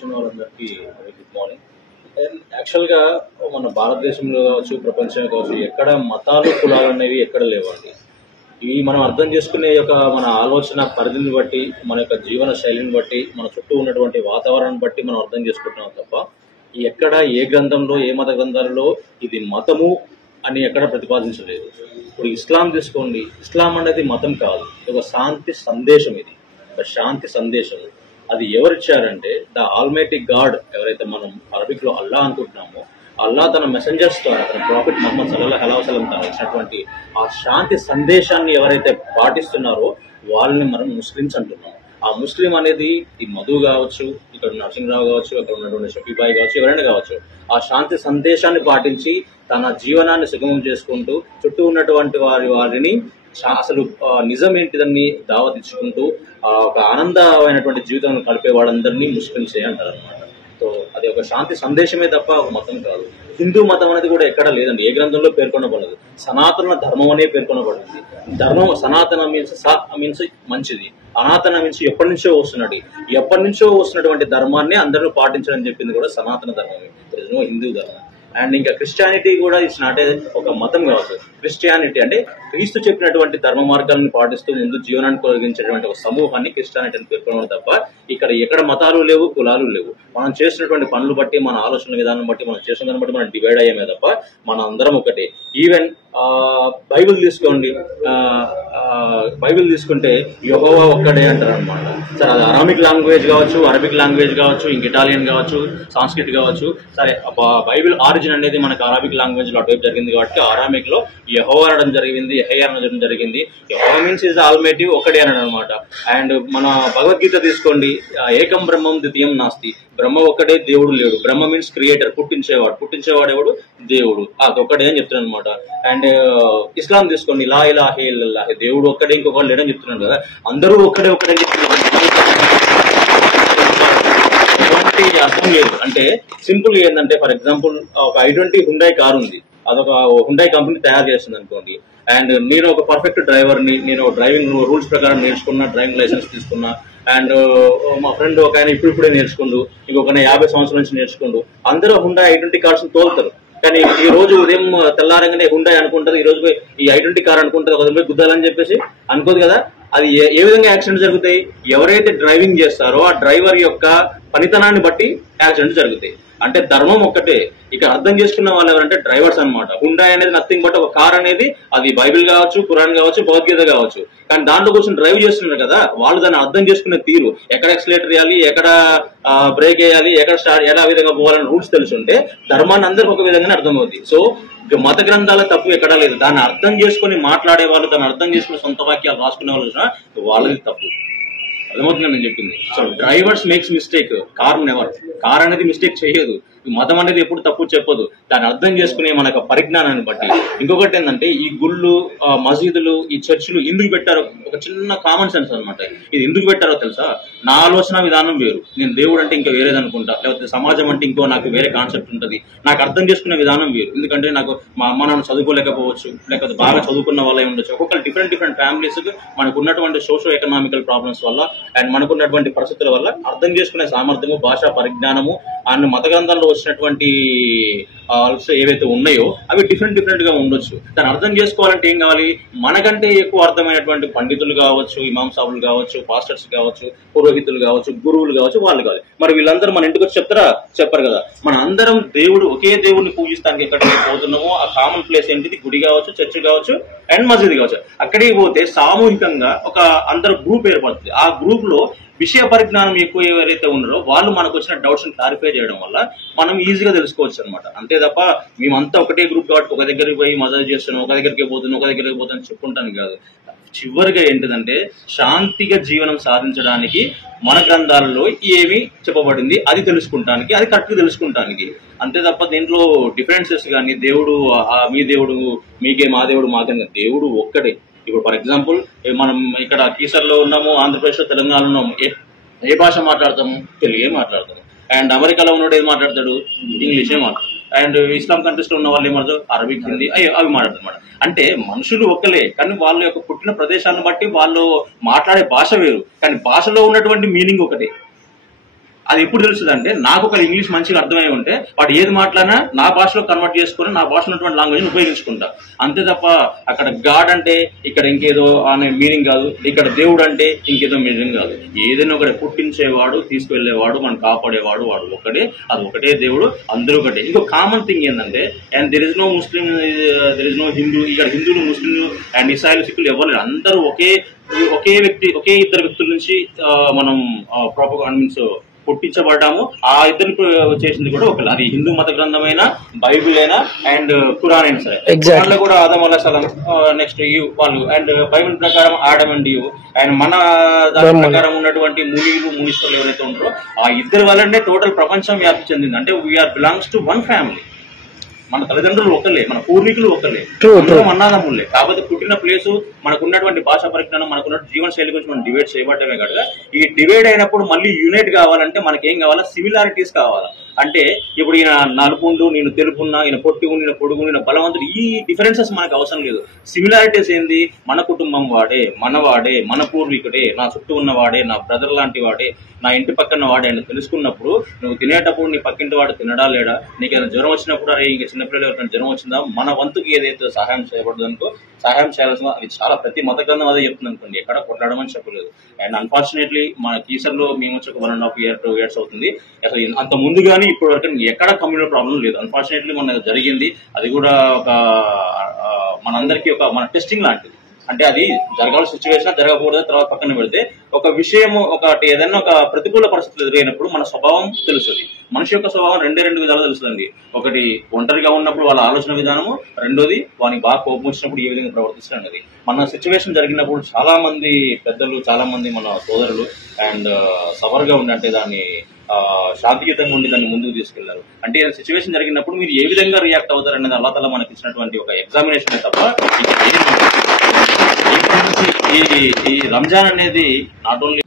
వాళ్ళందరికీ good morning. యాక్చువల్గా మన భారతదేశంలో కావచ్చు, ప్రపంచంలో కావచ్చు, ఎక్కడ మతాలు కులాలు అనేవి ఎక్కడ లేవండి. ఇవి మనం అర్థం చేసుకునే యొక్క మన ఆలోచన పరిధిని బట్టి, మన యొక్క జీవన శైలిని బట్టి, మన చుట్టూ ఉన్నటువంటి వాతావరణం బట్టి మనం అర్థం చేసుకుంటున్నాం తప్ప ఎక్కడ ఏ గ్రంథంలో ఏ మత గ్రంథాలలో ఇది మతము అని ఎక్కడ ప్రతిపాదించలేదు. ఇప్పుడు ఇస్లాం తీసుకోండి, ఇస్లాం అనేది మతం కాదు, ఇది ఒక శాంతి సందేశం. ఇది ఒక శాంతి సందేశం. అది ఎవరిచ్చారంటే ద ఆల్మైటీ గాడ్, ఎవరైతే మనం అరబిక్ లో అల్లా అనుకుంటున్నామో, అల్లా తన మెసెంజర్స్ ద్వారా, తన ప్రాఫిట్ ముహమ్మద్ సల్లల్లాహు అలైహి వసల్లం ద్వారా ఇచ్చినటువంటి ఆ శాంతి సందేశాన్ని ఎవరైతే పాటిస్తున్నారో వాళ్ళని మనం ముస్లిమ్స్ అంటున్నాం. ఆ ముస్లిం అనేది ఈ మధు కావచ్చు, ఇక్కడ నరసింహరావు కావచ్చు, అక్కడ ఉన్నటువంటి షఫీబాయి కావచ్చు, ఎవరైనా కావచ్చు, ఆ శాంతి సందేశాన్ని పాటించి తన జీవనాన్ని సుగమం చేసుకుంటూ చుట్టూ ఉన్నటువంటి వారిని అసలు నిజం ఏంటిదని దావతిచ్చుకుంటూ ఒక ఆనందమైనటువంటి జీవితం గడిపే వాళ్ళందరినీ ముస్లిమ్సే అంటారు అనమాట. సో అది ఒక శాంతి సందేశమే తప్ప ఒక మతం కాదు. హిందూ మతం అనేది కూడా ఎక్కడ లేదండి, ఏ గ్రంథంలో పేర్కొనబడదు. సనాతన ధర్మం అనే పేర్కొనబడింది. ధర్మం సనాతన మీన్స్ మంచిది, అనాతన మీన్స్ ఎప్పటి నుంచో వస్తున్నది. ఎప్పటి నుంచో వస్తున్నటువంటి ధర్మాన్ని అందరూ పాటించడం చెప్పింది కూడా సనాతన ధర్మమే, హిందూ ధర్మం. అండ్ ఇంకా క్రిస్టియానిటీ కూడా ఇట్స్ నాట్ ఒక మతం కావచ్చు. క్రిస్టియానిటీ అంటే క్రీస్తు చెప్పినటువంటి ధర్మ మార్గాలను పాటిస్తూ ముందు జీవనాన్ని కొనసాగించేటువంటి ఒక సమూహాన్ని క్రిస్టియానిటీ అని పేర్కొనడం తప్ప ఇక్కడ ఎక్కడ మతాలు లేవు, కులాలు లేవు. మనం చేసినటువంటి పనులు బట్టి, మన ఆలోచన విధానం బట్టి, మనం చేసిన దాన్ని బట్టి మనం డివైడ్ అయ్యామే తప్ప మన అందరం ఒకటే. ఈవెన్ బైబిల్ తీసుకోండి, బైబిల్ తీసుకుంటే యెహోవా ఒక్కడే అంటారు అనమాట. సరే అది అరామిక్ లాంగ్వేజ్ కావచ్చు, అరబిక్ లాంగ్వేజ్ కావచ్చు, ఇంక ఇటాలియన్ కావచ్చు, సాంస్క్రిట్ కావచ్చు. సరే బైబిల్ ఆరిజిన్ అనేది మనకు అరాబిక్ లాంగ్వేజ్ లో అటువైపు జరిగింది కాబట్టి అరామిక్ లో యెహోవా అనడం జరిగింది, యెహోవా అనడం జరిగింది. యెహోవా మీన్స్ ఇస్ ఆల్మైటీ, ఒకటే అనడం అనమాట. అండ్ మన భగవద్గీత తీసుకోండి, ఏకం బ్రహ్మం ద్వితీయం నాస్తి, బ్రహ్మ ఒక్కడే, దేవుడు లేడు. బ్రహ్మ మీన్స్ క్రియేటర్, పుట్టించేవాడు ఎవడు? దేవుడు. అదొక్కడే అని చెప్తున్నాను అనమాట. అండ్ ఇస్లాం తీసుకోండి, లా ఇలాహ ఇల్లల్లాహ్, దేవుడు ఒక్కడే, ఇంకొకటి లేడని చెప్తున్నాడు కదా. అందరూ ఒక్కడే అని చెప్తున్నారు. అర్థం లేదు. అంటే సింపుల్ ఏంటంటే, ఫర్ ఎగ్జాంపుల్ ఒక i20 హుండాయ్ కార్ ఉంది, అదొక హుండాయ్ కంపెనీ తయారు చేస్తుంది అనుకోండి. అండ్ నేను ఒక పర్ఫెక్ట్ డ్రైవర్ని, నేను డ్రైవింగ్ రూల్స్ ప్రకారం నేర్చుకున్నా, డ్రైవింగ్ లైసెన్స్ తీసుకున్నా. అండ్ మా ఫ్రెండ్ ఒక ఆయన ఇప్పుడే నేర్చుకుండు, ఇంకొక 50 సంవత్సరాల నుంచి నేర్చుకుండు. అందరూ హుండా i20 కార్స్ తోలుతారు. కానీ ఈ రోజు ఉదయం తెల్లారంగానే హుండాయ్ అనుకుంటారు, ఈ రోజు ఈ i20 కార్ అనుకుంటారు, ఒక రోజు గుద్దాలని చెప్పేసి అనుకోదు కదా. అది ఏ విధంగా యాక్సిడెంట్ జరుగుతాయి? ఎవరైతే డ్రైవింగ్ చేస్తారో ఆ డ్రైవర్ యొక్క పనితనాన్ని బట్టి యాక్సిడెంట్ జరుగుతాయి. అంటే ధర్మం ఒక్కటే. ఇక అర్థం చేసుకున్న వాళ్ళు ఎవరంటే డ్రైవర్స్ అనమాట. హుండాయ్ అనేది నథింగ్ బట్ ఒక కార్ అనేది, అది బైబిల్ కావచ్చు, ఖురాన్ కావచ్చు, భగవద్గీత కావచ్చు. కానీ దాంట్లో కూర్చొని డ్రైవ్ చేస్తున్నారు కదా, వాళ్ళు దాన్ని అర్థం చేసుకునే తీరు, ఎక్కడ ఎక్సలేటర్ వేయాలి, ఎక్కడ బ్రేక్ వేయాలి, ఎక్కడ స్టార్ట్, ఎలా విధంగా పోవాలని రూల్స్ తెలుసుంటే ధర్మాన్ని అందరికి ఒక విధంగానే అర్థమవుతుంది. సో మత గ్రంథాల తప్పు ఎక్కడా లేదు. దాన్ని అర్థం చేసుకుని మాట్లాడే వాళ్ళు, దాన్ని అర్థం చేసుకుని సొంత వాక్యాలు రాసుకునే వాళ్ళు వాళ్ళది తప్పు. అర్థమవుతుంది నేను చెప్పింది. So drivers makes mistake, car never. Car అనేది మిస్టేక్ చేయదు. మతం అనేది ఎప్పుడు తప్పు చెప్పదు. దాన్ని అర్థం చేసుకునే మన పరిజ్ఞానాన్ని బట్టి. ఇంకొకటి ఏంటంటే, ఈ గుళ్ళు, మసీదులు, ఈ చర్చిలు ఎందుకు పెట్టారో ఒక చిన్న కామన్ సెన్స్ అనమాట. ఇది ఎందుకు పెట్టారో తెలుసా? నా ఆలోచన విధానం వేరు, నేను దేవుడు అంటే ఇంకా వేరేది అనుకుంటా, లేకపోతే సమాజం అంటే ఇంకో నాకు వేరే కాన్సెప్ట్ ఉంటుంది. నాకు అర్థం చేసుకునే విధానం వేరు. ఎందుకంటే నాకు మా అమ్మ నాన్న చదువుకోలేకపోవచ్చు, లేకపోతే బాగా చదువుకున్న వాళ్ళే ఉండొచ్చు. ఒక్కొక్కరు డిఫరెంట్ ఫ్యామిలీస్ మనకు ఉన్నటువంటి సోషో ఎకనామికల్ ప్రాబ్లమ్స్ వల్ల అండ్ మనకున్నటువంటి పరిస్థితుల వల్ల అర్థం చేసుకునే సామర్థ్యము, భాషా పరిజ్ఞానము అండ్ మత గ్రంథాల్లో వచ్చినటువంటి ఏవైతే ఉన్నాయో అవి డిఫరెంట్ గా ఉండొచ్చు. దాన్ని అర్థం చేసుకోవాలంటే ఏం కావాలి? మనకంటే ఎక్కువ అర్థమైనటువంటి పండితులు కావచ్చు, ఇమాం సాబులు కావచ్చు, పాస్టర్స్ కావచ్చు, పురోహితులు కావచ్చు, గురువులు కావచ్చు, వాళ్ళు కావాలి. మరి వీళ్ళందరూ మన ఇంటికి వచ్చి చెప్తారా? చెప్పరు కదా. మన అందరం ఒకే దేవుడిని పూజిస్తానికి ఎక్కడికి పోతున్నామో ఆ కామన్ ప్లేస్ ఏంటిది? గుడి కావచ్చు, చర్చ్ కావచ్చు అండ్ మసీద్ కావచ్చు. అక్కడికి పోతే సామూహికంగా ఒక అందరు గ్రూప్ ఏర్పడుతుంది. ఆ గ్రూప్ లో విషయ పరిజ్ఞానం ఎక్కువ ఎవరైతే ఉన్నారో వాళ్ళు మనకు వచ్చిన డౌట్స్ ని క్లారిఫై చేయడం వల్ల మనం ఈజీగా తెలుసుకోవచ్చు అనమాట. అంతే తప్ప మేమంతా ఒకటే గ్రూప్ కాబట్టి ఒక దగ్గరికి పోయి మదర్ చేస్తున్నాం, ఒక దగ్గరికి పోతున్నాం చెప్పుకుంటాను కాదు. చివరిగా ఏంటిదంటే, శాంతిగా జీవనం సాధించడానికి మన గ్రంథాలలో ఏమి చెప్పబడింది అది తెలుసుకుంటానికి, అది కరెక్ట్గా తెలుసుకుంటానికి. అంతే తప్ప దీంట్లో డిఫరెన్సెస్ కానీ దేవుడు మీ దేవుడు మీకే, మా దేవుడు మాకే, దేవుడు ఒక్కడే. ఇప్పుడు ఫర్ ఎగ్జాంపుల్ మనం ఇక్కడ కీసర్లో ఉన్నాము, ఆంధ్రప్రదేశ్లో, తెలంగాణలో ఉన్నాము. ఏ భాష మాట్లాడతాము? తెలుగే మాట్లాడతాము. అండ్ అమెరికాలో ఉన్నవాడు ఏది మాట్లాడతాడు? ఇంగ్లీషే మాట్లాడతాడు. అండ్ ఇస్లాం కంట్రీస్ లో ఉన్న వాళ్ళు ఏమాడతారు? అరబిక్, హిందీ అవి మాట్లాడతారు. అంటే మనుషులు ఒక్కలే, కానీ వాళ్ళ యొక్క పుట్టిన ప్రదేశాన్ని బట్టి వాళ్ళు మాట్లాడే భాష వేరు, కానీ భాషలో ఉన్నటువంటి మీనింగ్ ఒకటే. అది ఎప్పుడు తెలుస్తుంది అంటే నాకు ఒక ఇంగ్లీష్ మంచిగా అర్థమై ఉంటే వాడు ఏది మాట్లాడినా నా భాషలో కన్వర్ట్ చేసుకుని నా భాషలో ఉన్నటువంటి లాంగ్వేజ్ ఉపయోగించుకుంటా. అంతే తప్ప అక్కడ గాడ్ అంటే ఇక్కడ ఇంకేదో అనే మీనింగ్ కాదు, ఇక్కడ దేవుడు అంటే ఇంకేదో మీనింగ్ కాదు. ఏదైనా ఒకటి పుట్టించేవాడు, తీసుకువెళ్లేవాడు, మనం కాపాడేవాడు వాడు ఒకటే, అది ఒకటే దేవుడు, అందరూ ఒకటే. ఇంకో కామన్ థింగ్ ఏంటంటే, and there is no Muslim, there is no Hindu. ఇక్కడ హిందువులు, ముస్లింలు అండ్ ఇస్రాయల్, సిక్కులు ఎవరు అందరూ ఒకే వ్యక్తి, ఒకే ఇద్దరు వ్యక్తుల నుంచి మనం మీన్స్ పుట్టించబడ్డాము. ఆ ఇద్దరిని చేసింది కూడా ఒకరు, అది హిందూ మత గ్రంథమైన బైబిల్ అయినా అండ్ ఖురాన్ అయినా సరే. ఖురాన్లో కూడా ఆదం అలైహిస్సలాం, నెక్స్ట్ ఈవ్ వాళ్ళు, అండ్ బైబిల్ ప్రకారం ఆడమ్ అండ్ ఈవ్, అండ్ మన దాని ప్రకారం ఉన్నటువంటి మునీలు, మునీశ్వరులు ఎవరైతే ఉంటారో ఆ ఇద్దరు వల్లనే టోటల్ ప్రపంచం వ్యాప్తి చెందింది. అంటే we are belongs to one family. మన తల్లిదండ్రులు ఒకళ్ళే, మన పూర్వీకులు ఒకళ్ళే, అందరం అన్నాదమ్ములే. కాకపోతే పుట్టిన ప్లేసు, మనకు ఉన్నటువంటి భాషా పరిజ్ఞానం, మనకున్న జీవన శైలి గురించి మనం డివైడ్ చేయబడ్డమే కాదు. ఈ డివైడ్ అయినప్పుడు మళ్ళీ యూనిట్ కావాలంటే మనకేం కావాలా? సిమిలారిటీస్ కావాలా. అంటే ఇప్పుడు ఈయన నలుపుండు, నేను తెలుపున్నా, ఈయన పొట్టిగు, నేను పొడుగు, నేను బలవంతుడు, ఈ డిఫరెన్సెస్ మనకు అవసరం లేదు. సిమిలారిటీస్ ఏంది? మన కుటుంబం వాడే, మనవాడే, మన పూర్వీకుడే, నా చుట్టూ ఉన్నవాడే, నా బ్రదర్ లాంటి వాడే, నా ఇంటి పక్కన వాడే అని తెలుసుకున్నప్పుడు నువ్వు తినేటప్పుడు నీ పక్కింటి వాడు తినడా లేడా, నీకు ఏదైనా జ్వరం వచ్చినప్పుడు అరే ఇంకా చిన్నపిల్లలు ఎవరైనా జ్వరం వచ్చిందా, మన వంతుకి ఏదైతే సహాయం చేయబడదు అనుకో, సహాయం చేయాల్సిన అది చాలా ప్రతి మత గ్రంథం అదే చెప్తుంది అనుకోండి, ఎక్కడ కొట్లాడమని చెప్పలేదు. అండ్ అన్ఫార్చునేట్లీ మన కీసర్లో మేము వచ్చి 1.5 years 2 years అవుతుంది. అసలు అంత ముందు కానీ ఇప్పుడు వరకు ఎక్కడ కమ్యూనల్ ప్రాబ్లం లేదు. అన్ఫార్చునేట్లీ మన జరిగింది, అది కూడా ఒక మనందరికీ ఒక మన టెస్టింగ్ లాంటిది. అంటే అది జరగాల్సిన సిచ్యువేషన్ జరగకూడదు, తర్వాత పక్కన పెడితే ఒక విషయం ఒకటి ఏదైనా ఒక ప్రతికూల పరిస్థితులు ఎదురైనప్పుడు మన స్వభావం తెలుస్తుంది. మనిషి యొక్క స్వభావం రెండు విధాలు తెలుస్తుంది. ఒకటి ఒంటరిగా ఉన్నప్పుడు వాళ్ళ ఆలోచన విధానము, రెండోది వానికి బాగా కోపం వచ్చినప్పుడు ఏ విధంగా ప్రవర్తిస్తున్నది. మన సిచ్యువేషన్ జరిగినప్పుడు చాలా మంది పెద్దలు, చాలా మంది మన సోదరులు అండ్ సవర్గా ఉండంటే దాన్ని శాంతియుతంగా ఉండి దాన్ని ముందుకు తీసుకెళ్లారు. అంటే సిచ్యువేషన్ జరిగినప్పుడు మీరు ఏ విధంగా రియాక్ట్ అవుతారు అనేది అల్లాహ్ తాలా మనకి ఇచ్చినటువంటి ఒక ఎగ్జామినేషన్ తప్ప ఈ రంజాన్ అనేది నాట్ ఓన్లీ